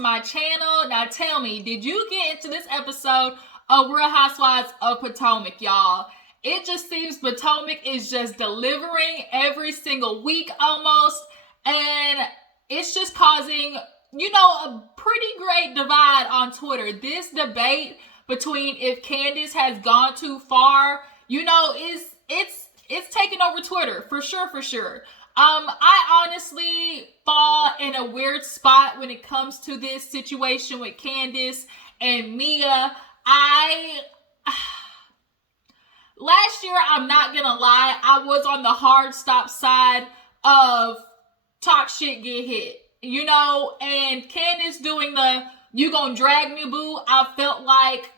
to my channel. Now tell me, did you get into this episode of Real Housewives of Potomac, y'all? It just seems Potomac is just delivering every single week almost, and it's just causing, a pretty great divide on Twitter. This debate between if Candice has gone too far, it's taking over Twitter for sure. I honestly fall in a weird spot when it comes to this situation with Candice and Mia. Last year, I'm not gonna lie, I was on the hard stop side of talk shit, get hit. And Candice doing the you gonna drag me, boo, I felt like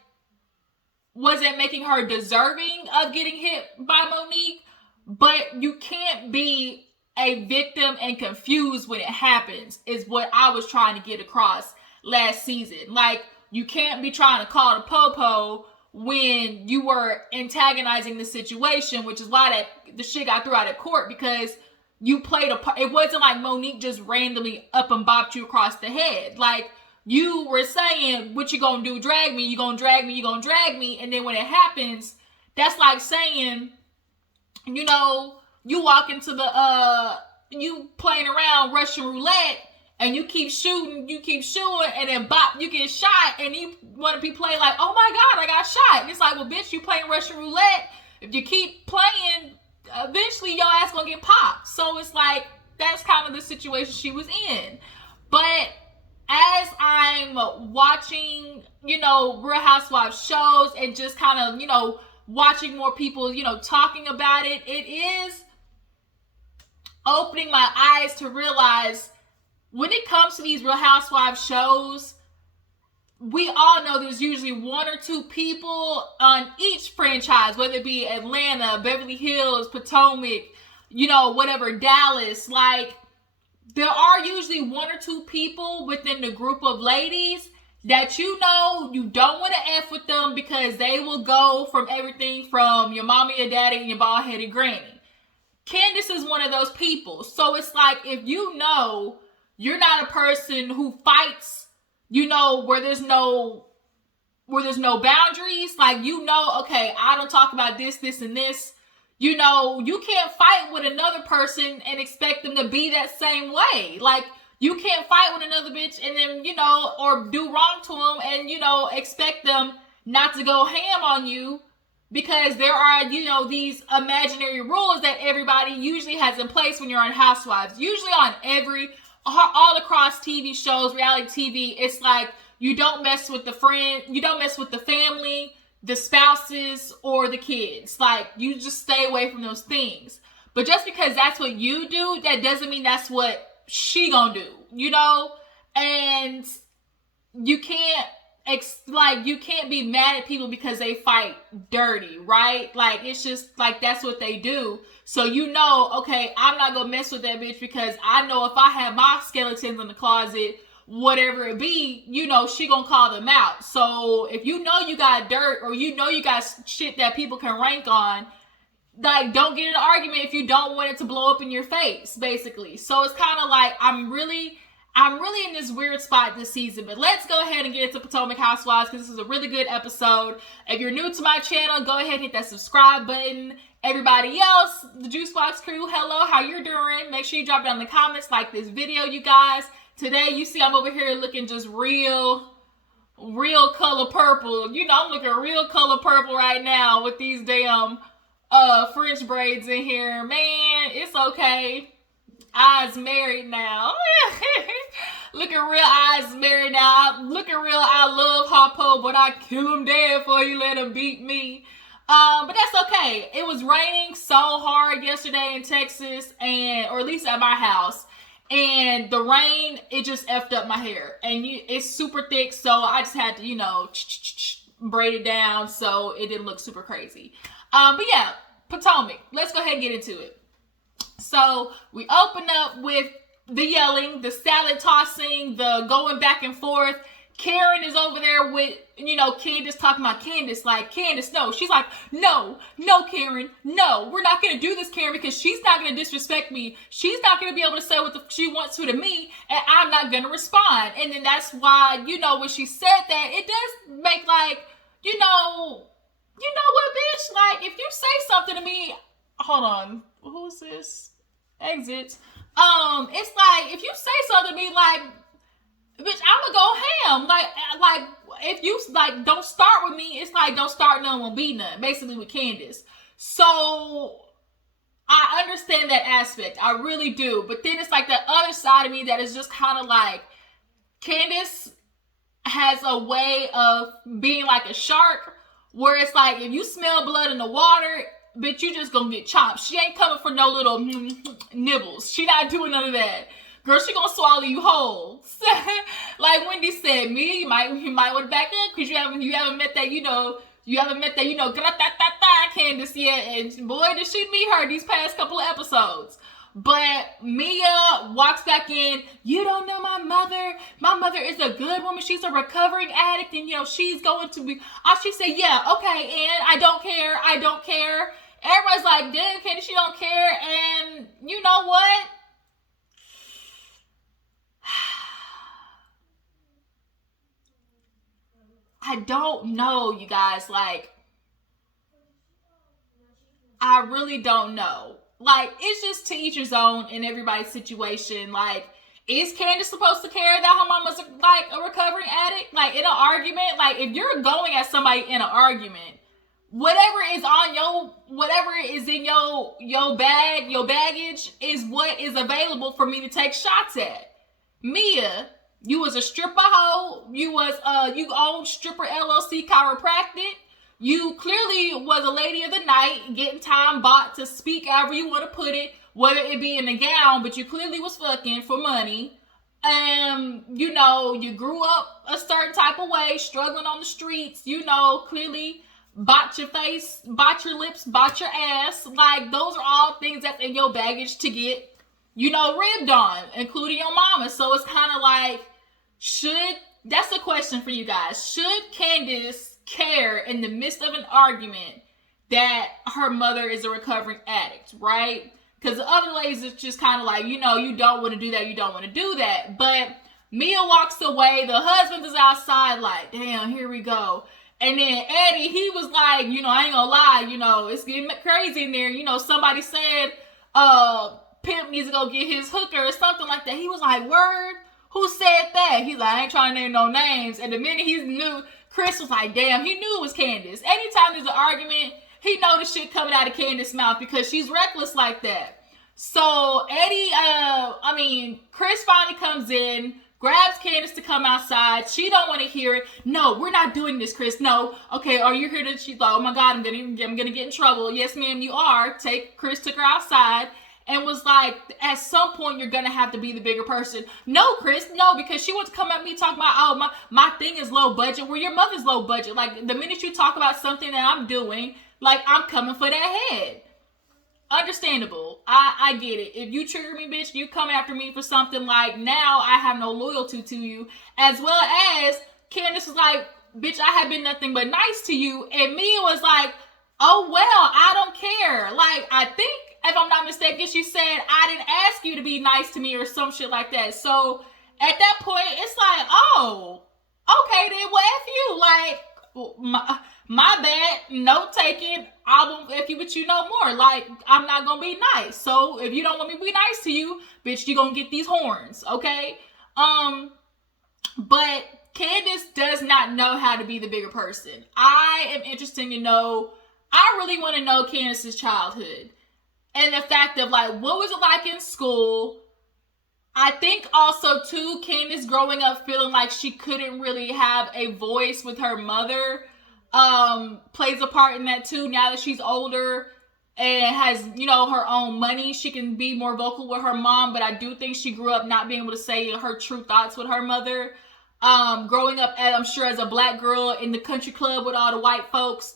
wasn't making her deserving of getting hit by Monique. But you can't be a victim and confused when it happens, is what I was trying to get across last season. Like, you can't be trying to call the po-po when you were antagonizing the situation, which is why the shit got thrown out of court, because you played a part. It wasn't like Monique just randomly up and bopped you across the head. Like, you were saying, what you gonna do, drag me, you gonna drag me, you gonna drag me, and then when it happens, that's like saying, you walk into you playing around Russian roulette, and you keep shooting, and then bop, you get shot, and you want to be playing like, oh my God, I got shot. And it's like, well, bitch, you playing Russian roulette. If you keep playing, eventually your ass gonna get popped. So it's like, that's kind of the situation she was in. But as I'm watching, Real Housewives shows and just kind of, watching more people, talking about it, it is opening my eyes to realize when it comes to these Real Housewives shows, we all know there's usually one or two people on each franchise, whether it be Atlanta, Beverly Hills, Potomac, whatever, Dallas. Like, there are usually one or two people within the group of ladies that you don't want to F with them, because they will go from everything from your mommy, your daddy, and your bald-headed granny. Candice is one of those people. So it's like, if you're not a person who fights, where there's no boundaries, like, okay, I don't talk about this, and this. You can't fight with another person and expect them to be that same way. Like, you can't fight with another bitch and then, or do wrong to them and, expect them not to go ham on you, because there are, these imaginary rules that everybody usually has in place when you're on Housewives. Usually on all across TV shows, reality TV, it's like, you don't mess with the friend, you don't mess with the family, the spouses, or the kids. Like, you just stay away from those things. But just because that's what you do, that doesn't mean that's what she gonna do, and you can't be mad at people because they fight dirty, right? Like, it's just like, that's what they do. So okay, I'm not gonna mess with that bitch, because I know if I have my skeletons in the closet, whatever it be, she gonna call them out. So if you got dirt, or you got shit that people can rank on, like, don't get in an argument if you don't want it to blow up in your face, basically. So it's kind of like, I'm really in this weird spot this season. But let's go ahead and get into Potomac Housewives, because this is a really good episode. If you're new to my channel, go ahead and hit that subscribe button. Everybody else, the Juice Box crew, hello, how you're doing? Make sure you drop down in the comments, like this video, you guys. Today, you see I'm over here looking just real color purple. I'm looking real color purple right now with these damn French braids in here. Man, it's okay. I's married now. Looking real I's married now. Looking real I love Harpo, but I kill him dead before he let him beat me. But that's okay. It was raining so hard yesterday in Texas, or at least at my house. And the rain, it just effed up my hair. And it's super thick, so I just had to, braid it down so it didn't look super crazy. But yeah, Potomac. Let's go ahead and get into it. So we open up with the yelling, the salad tossing, the going back and forth. Karen is over there with, Candice talking about Candice. Like, Candice, no. She's like, no, Karen, no. We're not going to do this, Karen, because she's not going to disrespect me. She's not going to be able to say what she wants to me, and I'm not going to respond. And then that's why, when she said that, it does make like, you know what, bitch? Like, if you say something to me, hold on. Who's this? Exits. It's like, if you say something to me, like, bitch, I'ma go ham. Like if you like don't start with me, it's like don't start none, won't be none. Basically with Candice. So I understand that aspect. I really do. But then it's like the other side of me that is just kind of like Candice has a way of being like a shark, where it's like if you smell blood in the water, bitch, you just gonna get chopped. She ain't coming for no little nibbles. She not doing none of that. Girl, she gonna swallow you whole. Like Wendy said, Mia, you might want to back up because you haven't met that, Candice yet. And boy, did she meet her these past couple of episodes. But Mia walks back in. You don't know my mother. My mother is a good woman. She's a recovering addict, and she's going to be. She said, yeah, okay, and I don't care. Everybody's like, damn, Candice, she don't care. And you know what? I don't know, you guys. Like, I really don't know. Like, it's just to each his own in everybody's situation. Like, is Candice supposed to care that her mama's like a recovering addict? Like, in an argument, like if you're going at somebody in an argument, whatever is in your baggage is what is available for me to take shots at. Mia, you was a stripper hoe. You owned Stripper LLC Chiropractic. You clearly was a lady of the night, getting time bought to speak however you want to put it, whether it be in a gown, but you clearly was fucking for money. You grew up a certain type of way, struggling on the streets, clearly bought your face, bought your lips, bought your ass. Like, those are all things that's in your baggage to get, ribbed on, including your mama. So it's kind of like, that's a question for you guys. Should Candice care in the midst of an argument that her mother is a recovering addict, right? Because the other ladies is just kind of like, you don't want to do that. But Mia walks away. The husband is outside like, damn, here we go. And then Eddie, he was like, I ain't gonna lie, it's getting crazy in there. Somebody said, Pimp needs to go get his hooker or something like that. He was like, word? Who said that? He's like, I ain't trying to name no names. And the minute he knew, Chris was like, damn, he knew it was Candice. Anytime there's an argument, he know the shit coming out of Candice's mouth because she's reckless like that. So Chris finally comes in, grabs Candice to come outside. She don't want to hear it. No, we're not doing this, Chris. No. Okay, are you here? She's like, oh my God, I'm gonna get in trouble. Yes, ma'am, you are. Chris took her outside and was like, at some point you're gonna have to be the bigger person. No, Chris, no, because she wants to come at me talking about, oh, my thing is low budget, where your mother's low budget. Like, the minute you talk about something that I'm doing, like, I'm coming for that head. Understandable. I get it. If you trigger me, bitch, you come after me for something, like, now I have no loyalty to you. As well as Candice was like, bitch, I have been nothing but nice to you. And Mia was like, oh, well, I don't care. Like, I think, if I'm not mistaken, she said, I didn't ask you to be nice to me or some shit like that. So at that point, it's like, oh, okay, then well, F you. Like, my bad, note taken. I won't F you, but more. Like, I'm not going to be nice. So if you don't want me to be nice to you, bitch, you going to get these horns, okay? But Candice does not know how to be the bigger person. I am interested to know, I really want to know Candice's childhood. And the fact of, like, what was it like in school? I think also, too, Candice growing up feeling like she couldn't really have a voice with her mother plays a part in that, too. Now that she's older and has, her own money, she can be more vocal with her mom. But I do think she grew up not being able to say her true thoughts with her mother. Growing up, I'm sure, as a black girl in the country club with all the white folks,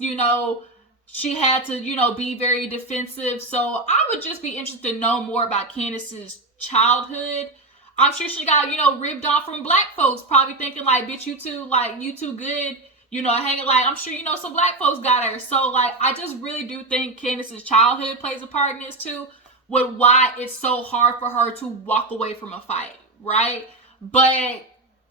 she had to, be very defensive. So I would just be interested to know more about Candice's childhood. I'm sure she got, ribbed off from black folks, probably thinking like, bitch, you too good, hanging, like, I'm sure, some black folks got her. So, like, I just really do think Candice's childhood plays a part in this too, with why it's so hard for her to walk away from a fight, right? But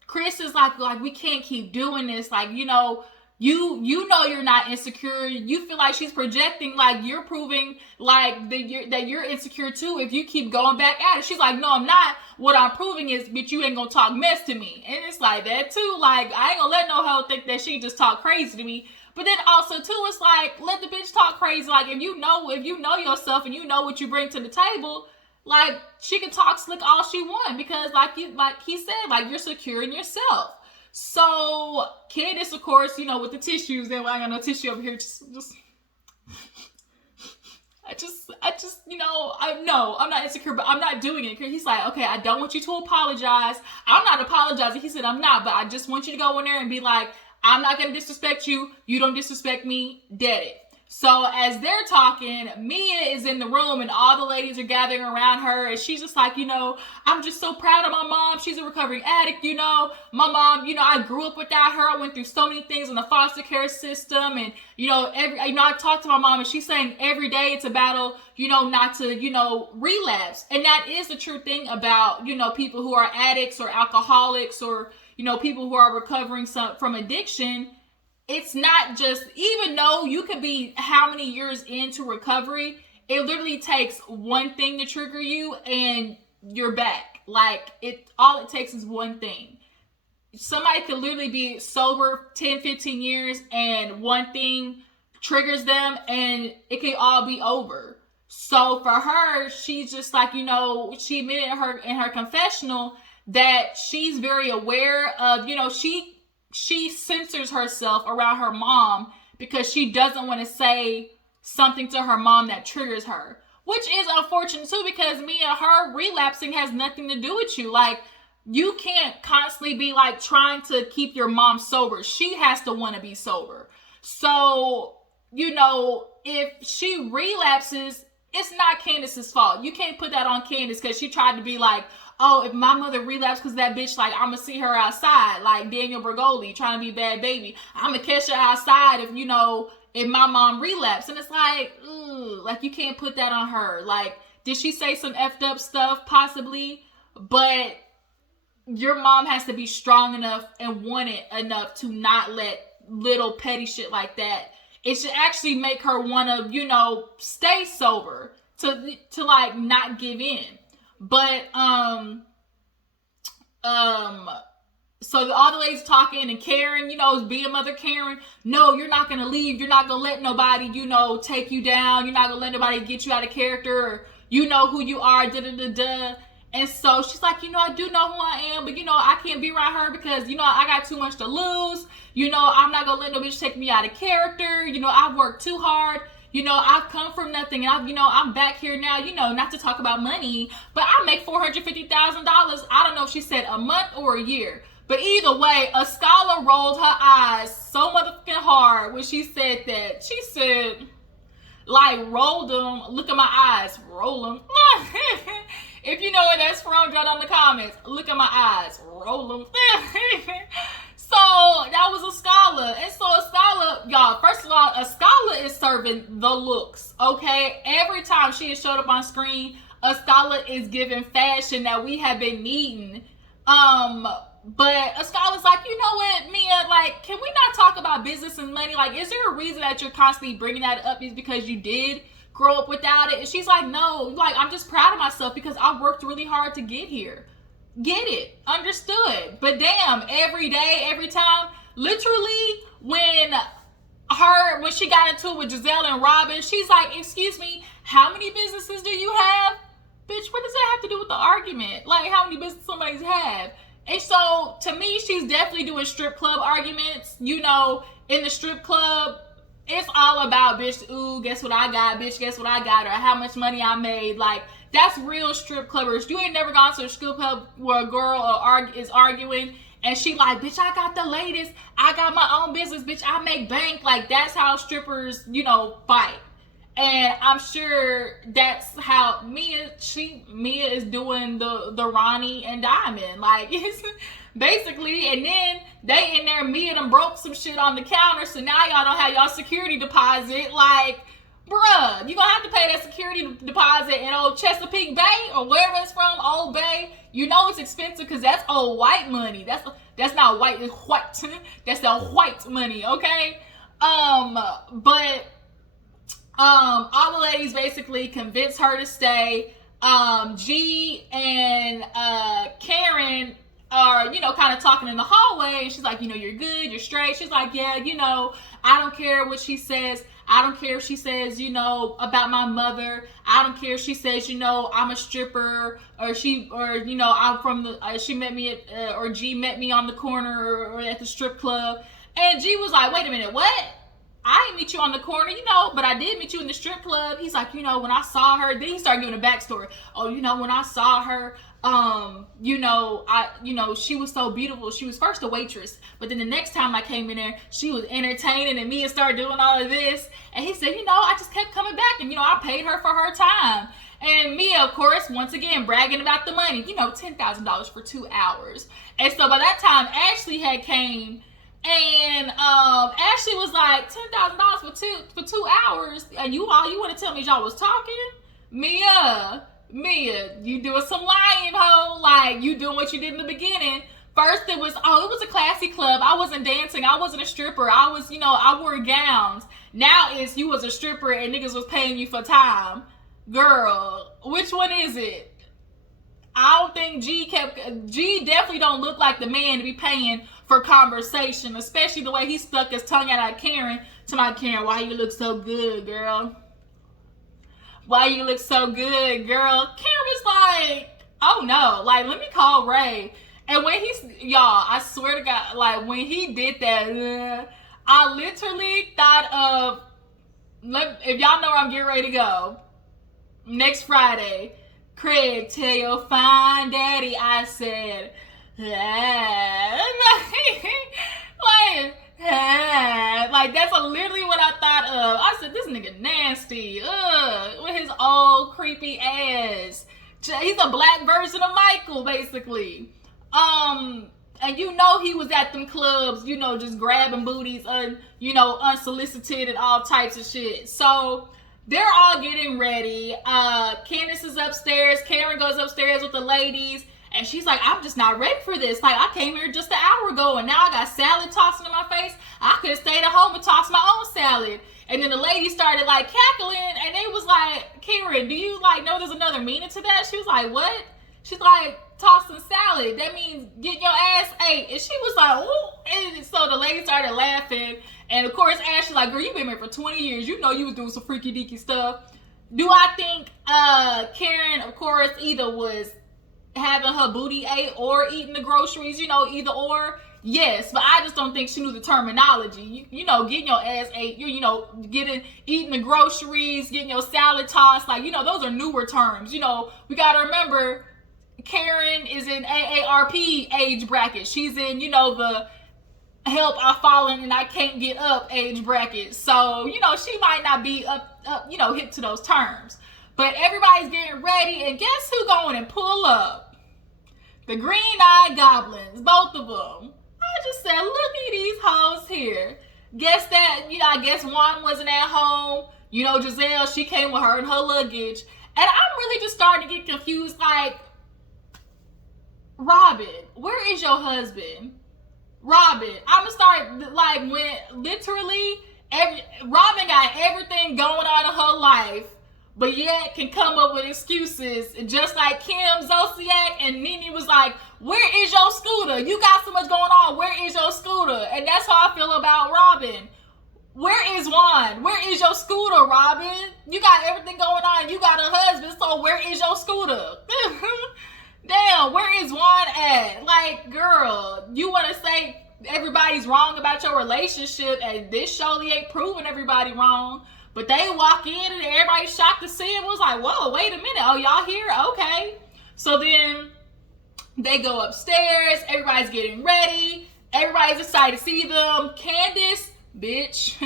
Chris is like, we can't keep doing this. Like, you know you're not insecure. You feel like she's projecting, like you're proving like that you're insecure too if you keep going back at it. She's like, no, I'm not. What I'm proving is, bitch, you ain't gonna talk mess to me. And it's like that too. Like, I ain't gonna let no hoe think that she just talk crazy to me. But then also too, it's like, let the bitch talk crazy. Like, if you know yourself and you know what you bring to the table, like, she can talk slick all she want, because like he said, like, you're secure in yourself. So Candice, of course, with the tissues, then I got no tissue over here. I'm not insecure, but I'm not doing it. He's like, okay, I don't want you to apologize. I'm not apologizing. He said, I'm not, but I just want you to go in there and be like, I'm not going to disrespect you. You don't disrespect me. Dead it. So as they're talking, Mia is in the room and all the ladies are gathering around her, and she's just like, I'm just so proud of my mom. She's a recovering addict, My mom, I grew up without her. I went through so many things in the foster care system, and I talked to my mom, and she's saying every day it's a battle, not to, relapse. And that is the true thing about, people who are addicts or alcoholics, or, people who are recovering from addiction. It's not just, even though you could be how many years into recovery, it literally takes one thing to trigger you and you're back. Like, all it takes is one thing. Somebody could literally be sober 10, 15 years and one thing triggers them and it can all be over. So for her, she's just like, she admitted in her confessional that she's very aware of, she censors herself around her mom because she doesn't want to say something to her mom that triggers her, which is unfortunate too, because Mia, her relapsing has nothing to do with you. Like, you can't constantly be like trying to keep your mom sober. She has to want to be sober. So, if she relapses, it's not Candice's fault. You can't put that on Candice because she tried to be like, oh, if my mother relapsed because that bitch, like, I'm going to see her outside, like Daniel Bergoli trying to be bad baby. I'm going to catch her outside if my mom relapsed. And it's like, like, you can't put that on her. Like, did she say some effed up stuff? Possibly. But your mom has to be strong enough and want it enough to not let little petty shit like that. It should actually make her want to, stay sober to like not give in. But, so all the ladies talking, and Karen, is being Mother Karen. No, you're not going to leave. You're not going to let nobody, take you down. You're not going to let nobody get you out of character, or who you are, da-da-da-da. And so she's like, I do know who I am, but, I can't be around her because, I got too much to lose. I'm not going to let no bitch take me out of character. I've worked too hard. I've come from nothing, and I'm back here now, not to talk about money, but I make $450,000. I don't know if she said a month or a year, but either way, a scholar rolled her eyes so motherfucking hard when she said that. She said, like, roll them, look at my eyes, roll them. If you know where that's from, drop down in the comments. Look at my eyes, roll them. So that was a scholar. And so a scholar, y'all, first of all, a scholar is serving the looks, okay? Every time she has showed up on screen, a scholar is giving fashion that we have been needing. But a scholar's like, you know what, Mia, like, can we not talk about business and money? Like, is there a reason that you're constantly bringing that up? Is because you did grow up without it? And she's like, no, like, I'm just proud of myself because I worked really hard to get here. Get it. Understood. But damn, every day, every time, literally when she got into it with Giselle and Robin, she's like, excuse me, how many businesses do you have? Bitch, what does that have to do with the argument? Like, how many businesses somebody's have? And so, to me, she's definitely doing strip club arguments. In the strip club, it's all about, bitch, ooh, guess what I got? Bitch, guess what I got? Or how much money I made? Like, that's real strip clubbers. You ain't never gone to a strip club where a girl is arguing and she like, bitch, I got the latest. I got my own business, bitch. I make bank. Like, that's how strippers, fight. And I'm sure that's how Mia is doing the Ronnie and Diamond. Like, it's basically, and then they in there, Mia done broke some shit on the counter, so now y'all don't have y'all security deposit. Like, bruh, you gonna have to pay that security deposit in old Chesapeake Bay or wherever it's from, Old Bay. You know it's expensive because that's old white money. That's not white, it's white. That's the white money, okay? But all the ladies basically convinced her to stay. G and Karen are, kind of talking in the hallway, and she's like, you're good, you're straight. She's like, yeah, I don't care what she says. I don't care if she says, about my mother. I don't care if she says, I'm a stripper, or I'm from the, she met me at, or G met me on the corner or at the strip club. And G was like, wait a minute, what? I didn't meet you on the corner, but I did meet you in the strip club. He's like, when I saw her, then he started giving a backstory. Oh, when I saw her, she was so beautiful. She was first a waitress, but then the next time I came in there, she was entertaining, and Mia started doing all of this. And he said, I just kept coming back, and, I paid her for her time. And Mia, of course, once again, bragging about the money, $10,000 for 2 hours. And so by that time, Ashley had came. And Ashley was like, $10,000 for 2 hours, and all you want to tell me is y'all was talking? Mia, you doing some lying, ho. Like, you doing what you did in the beginning. First it was a classy club. I wasn't dancing. I wasn't a stripper. I was, I wore gowns. Now it's you was a stripper and niggas was paying you for time. Girl, which one is it? I don't think G definitely don't look like the man to be paying for conversation, especially the way he stuck his tongue out at Karen. To my Karen, why you look so good, girl? Why you look so good, girl? Karen was like, oh no, like, let me call Ray. And when I swear to God, like, when he did that, I literally thought of, if y'all know where I'm getting ready to go, next Friday, Craig, tell your fine daddy I said, like that's literally what I thought of. I said, this nigga nasty, with his old creepy ass. He's a black version of Michael, basically. And he was at them clubs, just grabbing booties, unsolicited and all types of shit. So they're all getting ready. Candice is upstairs. Karen goes upstairs with the ladies. And she's like, I'm just not ready for this. Like, I came here just an hour ago, and now I got salad tossing in my face. I could have stayed at home and tossed my own salad. And then the lady started, like, cackling, and they was like, Karen, do you, like, know there's another meaning to that? She was like, what? She's like, tossing salad. That means getting your ass ate. And she was like, ooh. And so the lady started laughing. And, of course, Ashley like, girl, you been here for 20 years. You know you was doing some freaky deaky stuff. Do I think Karen, of course, either was having her booty ate or eating the groceries, either or? Yes, but I just don't think she knew the terminology. Getting your ass ate, eating the groceries, getting your salad tossed, like, those are newer terms. We gotta remember, Karen is in AARP age bracket. She's in, the help, I've fallen and I can't get up age bracket. So, she might not be up, hip to those terms. But everybody's getting ready, and guess who going and pull up? The green-eyed goblins, both of them. I just said, look at these hoes here. Guess that, I guess Juan wasn't at home. Giselle, she came with her and her luggage. And I'm really just starting to get confused, like, Robin, where is your husband? Robin, I'm gonna start, like, when literally, Robin got everything going on in her life, but yet can come up with excuses, just like Kim Zolciak and Nene was like, where is your scooter? You got so much going on, where is your scooter? And that's how I feel about Robin. Where is Juan? Where is your scooter, Robin? You got everything going on, you got a husband, so where is your scooter? Damn, where is Juan at? Like, girl, you want to say everybody's wrong about your relationship, and this surely ain't proving everybody wrong. But they walk in and everybody's shocked to see him. Was like, whoa, wait a minute. Oh, y'all here? Okay. So then they go upstairs. Everybody's getting ready. Everybody's excited to see them. Candice, bitch.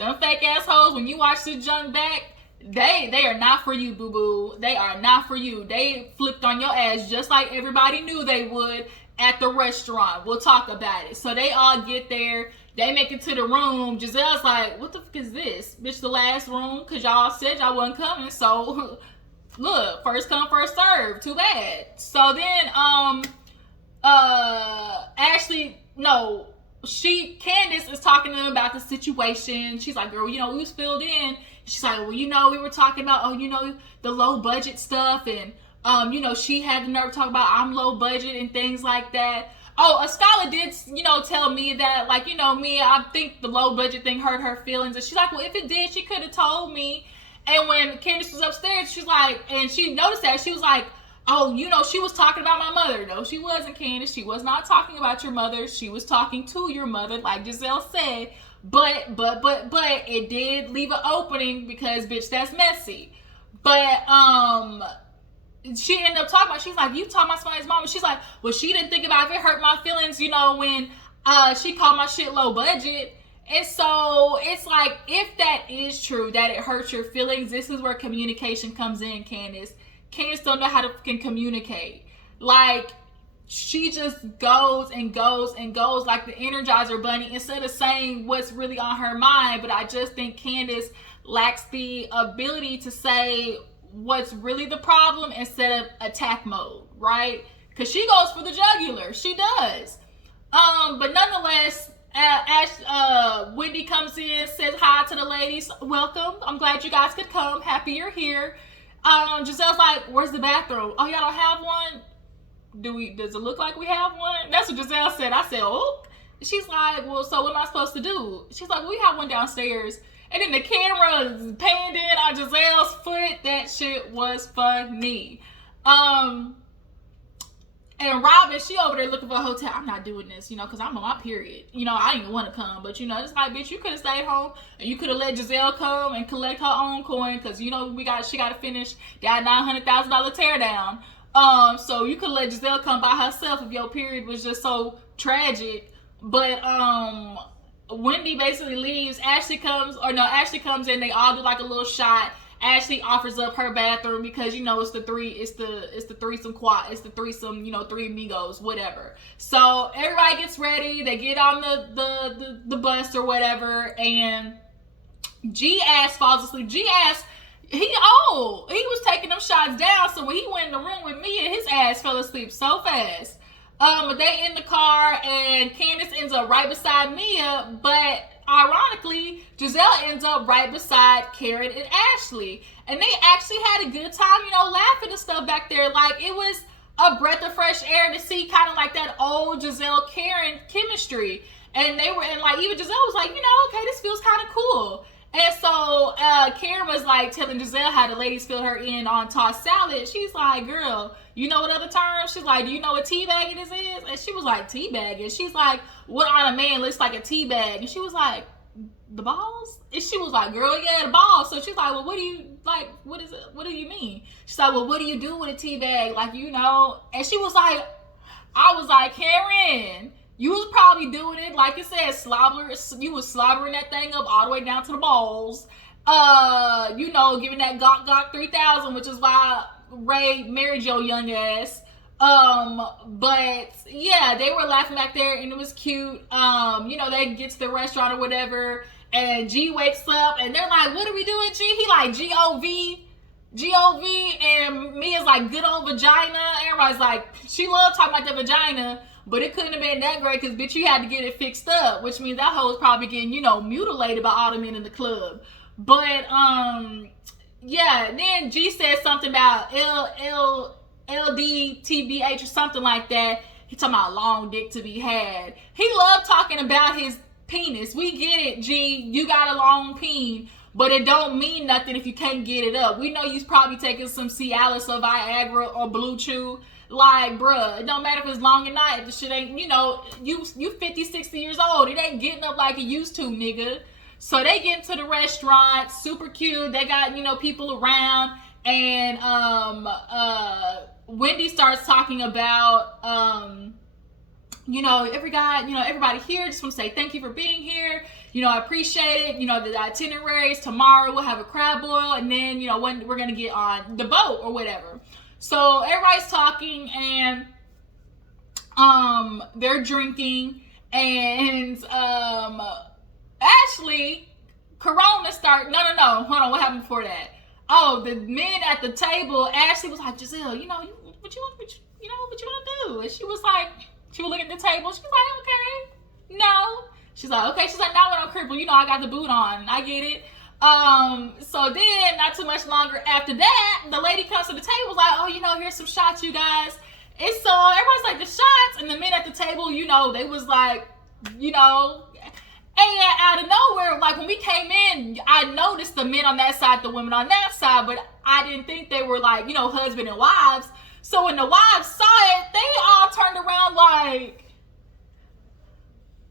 them fake assholes, when you watch this junk back, they are not for you, boo-boo. They are not for you. They flipped on your ass just like everybody knew they would at the restaurant. We'll talk about it. So they all get there. They make it to the room. Giselle's like, what the fuck is this? Bitch, the last room, because y'all said y'all wasn't coming. So, look, first come, first serve. Too bad. So then, Candice is talking to them about the situation. She's like, girl, we was filled in. She's like, well, we were talking about, the low budget stuff. And, she had the nerve to talk about I'm low budget and things like that. Oh, a scholar did, tell me that, like, Mia, I think the low budget thing hurt her feelings. And she's like, well, if it did, she could have told me. And when Candice was upstairs, she's like, and she noticed that, she was like, oh, she was talking about my mother. No, she wasn't, Candice. She was not talking about your mother. She was talking to your mother, like Giselle said. But it did leave an opening because, bitch, that's messy. But, she ended up talking about, she's like, you talking about somebody's mom. She's like, well, she didn't think about if it hurt my feelings, when she called my shit low budget. And so it's like, if that is true, that it hurts your feelings, this is where communication comes in, Candice. Candice don't know how to communicate. Like, she just goes and goes and goes like the Energizer Bunny instead of saying what's really on her mind. But I just think Candice lacks the ability to say what's really the problem instead of attack mode, right? Because she goes for the jugular. She does. But nonetheless, Wendy comes in, says hi to the ladies. Welcome. I'm glad you guys could come. Happy you're here. Giselle's like, where's the bathroom? Oh, y'all don't have one? Does it look like we have one? That's what Giselle said. I said, oh. She's like, well, so what am I supposed to do? She's like, well, we have one downstairs. And then the camera panned in on Giselle's foot. That shit was funny. And Robin, she over there looking for a hotel. I'm not doing this, because I'm on my period. I didn't even want to come. But, it's like, bitch, you could have stayed home. And you could have let Giselle come and collect her own coin. Because, she got to finish that $900,000 teardown. So you could let Giselle come by herself if your period was just so tragic. But, Wendy basically leaves. Ashley comes in. They all do like a little shot. Ashley offers up her bathroom because it's the threesome quad. It's the threesome, three amigos, whatever. So everybody gets ready. They get on the bus or whatever, and G-Ass falls asleep. G-Ass, he was taking them shots down. So when he went in the room with Mia, his ass fell asleep so fast. They in the car, and Candice ends up right beside Mia, but ironically, Giselle ends up right beside Karen and Ashley. And they actually had a good time, laughing and stuff back there. Like, it was a breath of fresh air to see kind of like that old Giselle-Karen chemistry. And they were, and like, even Giselle was like, okay, this feels kind of cool. And so Karen was like telling Giselle how the ladies fill her in on tossed salad. She's like, girl, you know what other terms? She's like, do you know what teabagging this is? And she was like, teabagging? She's like, what on a man looks like a teabag? And she was like, the balls? And she was like, girl, yeah, the balls. So she's like, well, what do you, like, what is it? What do you mean? She's like, well, what do you do with a teabag? Like, And she was like, I was like, Karen, you was probably doing it, like it said, you was slobbering that thing up all the way down to the balls. Giving that Gok 3000, which is why Ray married your young ass. But yeah, they were laughing back there and it was cute. They get to the restaurant or whatever, and G wakes up and they're like, what are we doing, G? He like, G-O-V, and Mia's like, good old vagina. Everybody's like, she loved talking about the vagina. But it couldn't have been that great because, bitch, you had to get it fixed up, which means that hoe was probably getting, mutilated by all the men in the club. But, yeah, then G said something about LDTBH or something like that. He talking about long dick to be had. He loved talking about his penis. We get it, G. You got a long peen, but it don't mean nothing if you can't get it up. We know you's probably taking some Cialis or Viagra or Blue Chew. Like, bruh, it don't matter if it's long or not. If the shit ain't, you 50, 60 years old. It ain't getting up like it used to, nigga. So they get into the restaurant, super cute. They got, people around. And Wendy starts talking about, everybody here. Just want to say thank you for being here. I appreciate it. The itineraries tomorrow, we'll have a crab boil, and then, when we're going to get on the boat or whatever. So everybody's talking, and they're drinking, and Ashley, Corona start. No. Hold on. What happened before that? Oh, the men at the table. Ashley was like, Giselle, what you want to do? And she was looking at the table. She was like, okay, no. She's like, okay. She's like, not when I'm crippled. I got the boot on. I get it. So then, not too much longer after that, the lady comes to the table, was like, oh, here's some shots, you guys. And so everybody's like, the shots, and the men at the table, they was like, and out of nowhere, like when we came in, I noticed the men on that side, the women on that side, but I didn't think they were like, husband and wives. So when the wives saw it, they all turned around like,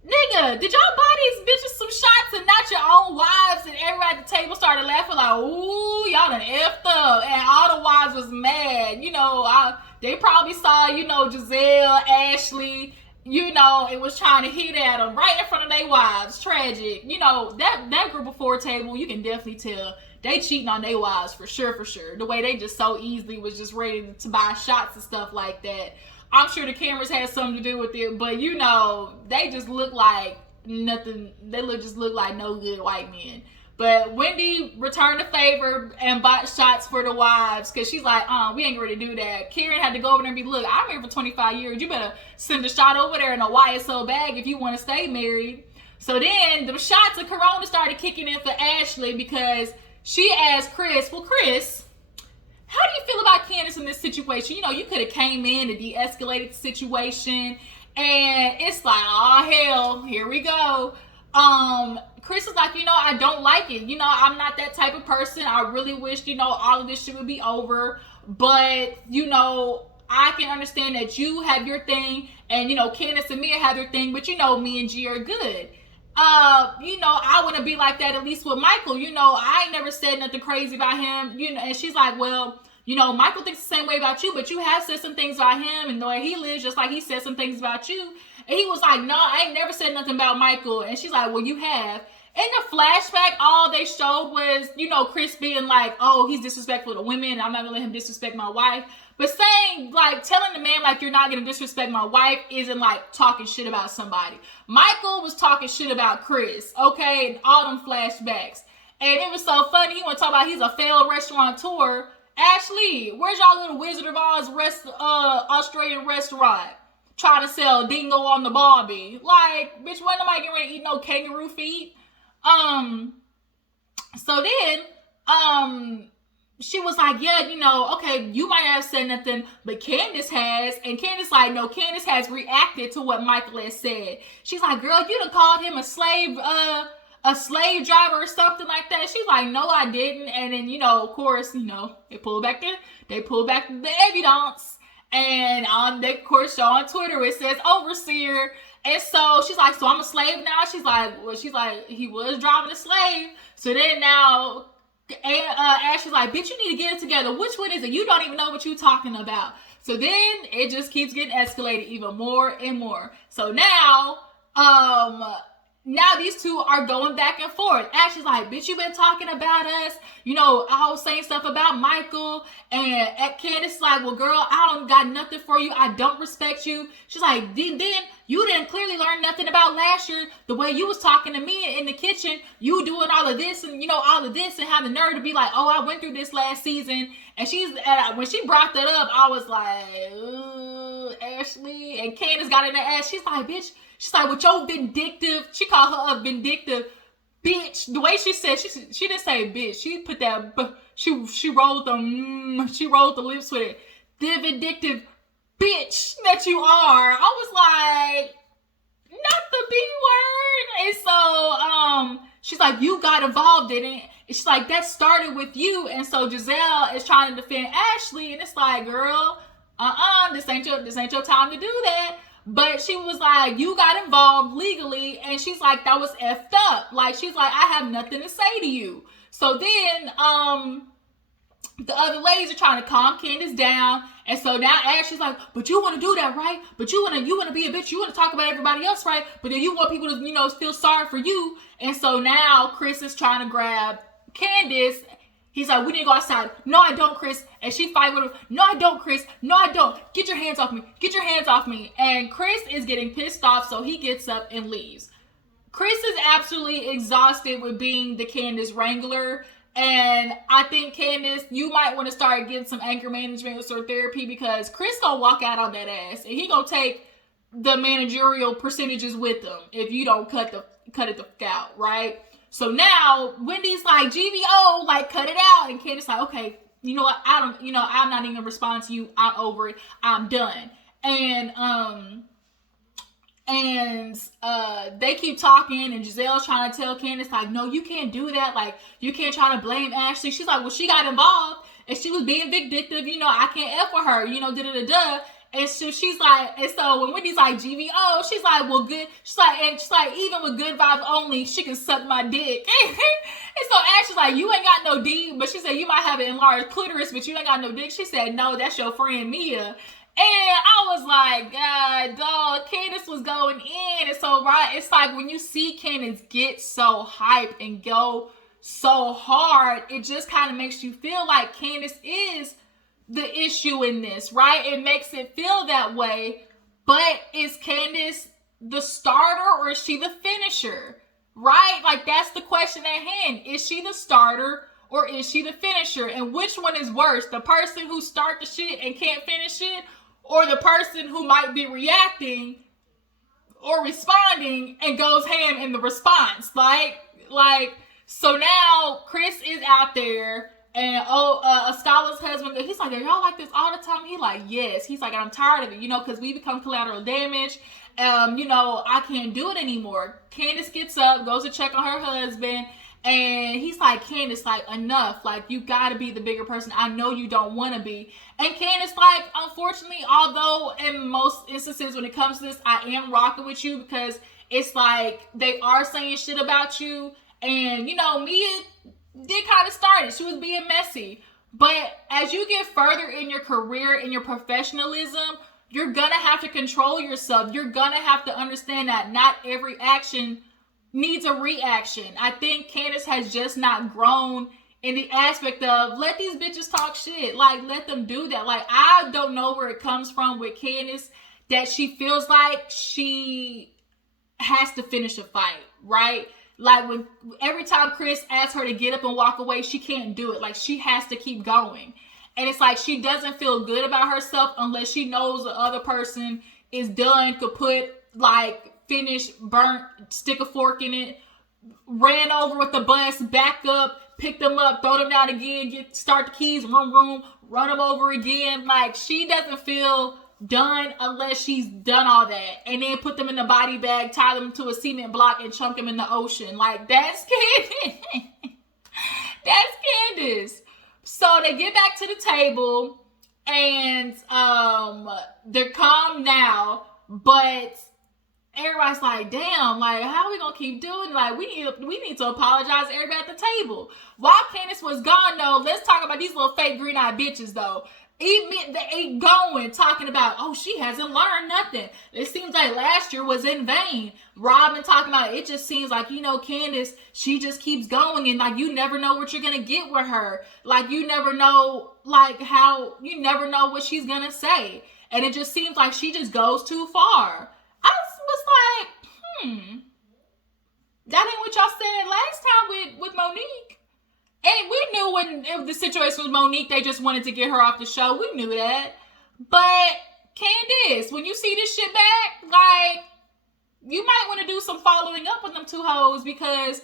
nigga, did y'all buy these bitches some shots and not your own wives? And everybody at the table started laughing like, ooh, y'all done effed up. And all the wives was mad. They probably saw, Giselle, Ashley, it was trying to hit at them right in front of their wives. Tragic. That group of four table, you can definitely tell they cheating on their wives for sure. The way they just so easily was just ready to buy shots and stuff like that. I'm sure the cameras had something to do with it, but they just look like nothing. They just look like no good white men. But Wendy returned the favor and bought shots for the wives because she's like, we ain't ready to do that. Karen had to go over there and be, look, I'm married for 25 years. You better send a shot over there in a YSL bag if you want to stay married. So then the shots of Corona started kicking in for Ashley because she asked Chris, well, Chris, how do you feel about Candice in this situation? You could have came in and de-escalated the situation. And it's like, oh, hell, here we go. Chris is like, I don't like it. I'm not that type of person. I really wish, all of this shit would be over. But, I can understand that you have your thing. And, Candice and Mia have their thing. But, me and G are good. I want to be like that at least with Michael. I ain't never said nothing crazy about him. And she's like, well, Michael thinks the same way about you, but you have said some things about him and the way he lives, just like he said some things about you. And he was like, no, I ain't never said nothing about Michael. And she's like, well, you have. In the flashback, all they showed was, Chris being like, oh, he's disrespectful to women, and I'm not gonna let him disrespect my wife. But saying, like, telling the man, like, you're not gonna disrespect my wife isn't, like, talking shit about somebody. Michael was talking shit about Chris, okay, and all them flashbacks. And it was so funny. He want to talk about he's a failed restaurateur. Ashley, where's y'all little Wizard of Oz Australian restaurant? Trying to sell dingo on the Barbie. Like, bitch, wasn't nobody getting ready to eat no kangaroo feet? So then, she was like, yeah, okay, you might have said nothing, but Candice has. And Candice like, no, Candice has reacted to what Michael has said. She's like, girl, you done called him a slave driver or something like that. She's like, no, I didn't. And then, of course, they pull back the evidence. And they, of course, show on Twitter, it says overseer. And so she's like, so I'm a slave now? She's like, he was driving a slave. So then now, Ashley's like, bitch, you need to get it together. Which one is it? You don't even know what you're talking about. So then it just keeps getting escalated even more and more. So now, now these two are going back and forth. Ashley's like, bitch, you been talking about us. I was saying stuff about Michael. And Candice like, well, girl, I don't got nothing for you. I don't respect you. She's like, then you didn't clearly learn nothing about last year. The way you was talking to me in the kitchen, you doing all of this and, all of this and have the nerve to be like, oh, I went through this last season. And when she brought that up, I was like, ooh, Ashley. And Candice got in her ass. She's like, bitch. She's like, with your vindictive, she called her a vindictive bitch. The way she said, she didn't say bitch. She put that, she rolled the lips with it. The vindictive bitch that you are. I was like, not the B word. And so, she's like, you got involved in it. And she's like, that started with you. And so Giselle is trying to defend Ashley. And it's like, girl, this ain't your time to do that. But she was like, you got involved legally. And she's like, that was effed up. Like, she's like, I have nothing to say to you. So then, the other ladies are trying to calm Candice down. And so now Ashley's like, but you want to do that, right? But you want to be a bitch. You want to talk about everybody else, right? But then you want people to, feel sorry for you. And so now Chris is trying to grab Candice. He's like, we need to go outside. No, I don't, Chris. And she fight with him. No, I don't, Chris. No, I don't. Get your hands off me. Get your hands off me. And Chris is getting pissed off, so he gets up and leaves. Chris is absolutely exhausted with being the Candice wrangler. And I think, Candice, you might want to start getting some anger management or therapy, because Chris gonna walk out on that ass, and he gonna take the managerial percentages with him if you don't cut it the fuck out, right? So now Wendy's like, GVO, like, cut it out, and Candice like, okay, you know what? I'm not even gonna respond to you. I'm over it. I'm done. And they keep talking, and Giselle's trying to tell Candice, like, no, you can't do that. Like, you can't try to blame Ashley. She's like, well, she got involved, and she was being vindictive. I can't F with her, da-da-da-da. And so she's like, and so when Wendy's like, GVO, she's like, well, good. She's like, even with good vibes only, she can suck my dick. And so Ashley's like, you ain't got no D, but she said, you might have an enlarged clitoris, but you ain't got no dick. She said, no, that's your friend Mia. And I was like, God, dog, Candice was going in. And so, right, it's like when you see Candice get so hyped and go so hard, it just kind of makes you feel like Candice is the issue in this, right? It makes it feel that way. But is Candice the starter, or is she the finisher, right? Like, that's the question at hand. Is she the starter, or is she the finisher? And which one is worse? The person who start the shit and can't finish it, or the person who might be reacting or responding and goes ham in the response? Like, so now Chris is out there, and Ascala's husband, he's like, are y'all like this all the time? He like, yes. He's like, I'm tired of it, because we become collateral damage. I can't do it anymore. Candice gets up, goes to check on her husband, and he's like, Candice, like, enough. Like, you gotta be the bigger person. I know you don't want to be. And Candice, like, unfortunately, although in most instances when it comes to this, I am rocking with you, because it's like they are saying shit about you. And, Mia did kind of start it. She was being messy. But as you get further in your career, in your professionalism, you're gonna have to control yourself. You're gonna have to understand that not every action needs a reaction. I think Candice has just not grown in the aspect of, let these bitches talk shit. Like, let them do that. Like, I don't know where it comes from with Candice that she feels like she has to finish a fight, right? Like, when every time Chris asks her to get up and walk away, she can't do it. Like, she has to keep going. And it's like she doesn't feel good about herself unless she knows the other person is done, could put, like, finished, burnt, stick a fork in it, ran over with the bus, back up, pick them up, throw them down again, start the keys, run them over again. Like, she doesn't feel done unless she's done all that, and then put them in the body bag, tie them to a cement block, and chunk them in the ocean. Like, that's Candice. That's Candice. So they get back to the table, and they're calm now, but everybody's like, damn, like, how are we gonna keep doing? Like, we need to apologize to everybody at the table. While Candice was gone, though, let's talk about these little fake green-eyed bitches, though. They ain't going, talking about, oh, she hasn't learned nothing. It seems like last year was in vain. Robin talking about, it just seems like, Candice, she just keeps going, and, like, you never know what you're gonna get with her. Like, you never know, like, you never know what she's gonna say. And it just seems like she just goes too far. I was like, that ain't what y'all said last time with Monique. And we knew when the situation with Monique, they just wanted to get her off the show. We knew that. But Candice, when you see this shit back, like, you might want to do some following up with them two hoes, because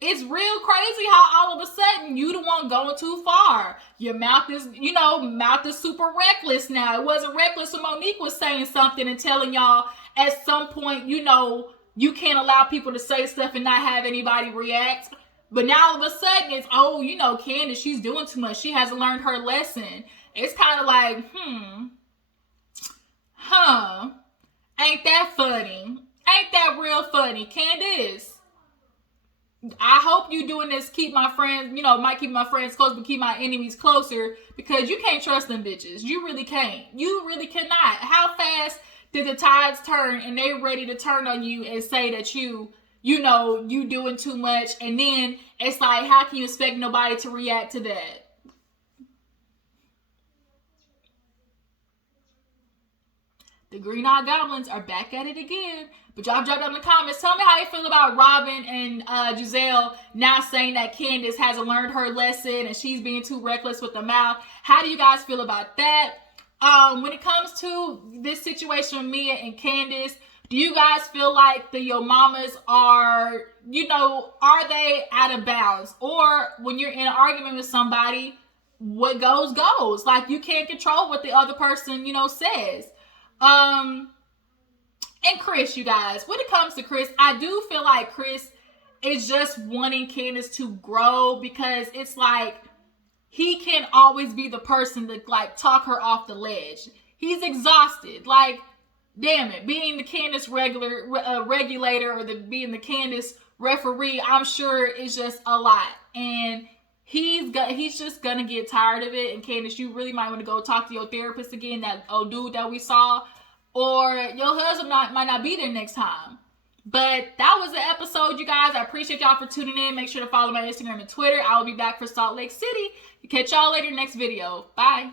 it's real crazy how all of a sudden you the one going too far. Your mouth is super reckless now. It wasn't reckless when Monique was saying something and telling y'all at some point, you can't allow people to say stuff and not have anybody react. But now all of a sudden it's, Candice, she's doing too much. She hasn't learned her lesson. It's kind of like, ain't that funny? Ain't that real funny? Candice, I hope you doing this. Keep my friends, might keep my friends close, but keep my enemies closer, because you can't trust them bitches. You really can't. You really cannot. How fast did the tides turn and they ready to turn on you and say that you doing too much? And then it's like, how can you expect nobody to react to that? The Green-Eyed Goblins are back at it again. But y'all drop down in the comments. Tell me how you feel about Robin and Giselle now saying that Candice hasn't learned her lesson and she's being too reckless with the mouth. How do you guys feel about that? When it comes to this situation with Mia and Candice, do you guys feel like the Yo Mamas are, are they out of bounds? Or when you're in an argument with somebody, what goes, goes. Like, you can't control what the other person, says. And Chris, you guys, when it comes to Chris, I do feel like Chris is just wanting Candice to grow, because it's like he can't always be the person to like talk her off the ledge. He's exhausted. Like, damn it, being the Candice regulator or being the Candice referee, I'm sure is just a lot. And he's just gonna get tired of it. And Candice, you really might want to go talk to your therapist again, that old dude that we saw, or your husband might not be there next time. But that was the episode, you guys. I appreciate y'all for tuning in. Make sure to follow my Instagram and Twitter. I will be back for Salt Lake City. Catch y'all later next video. Bye.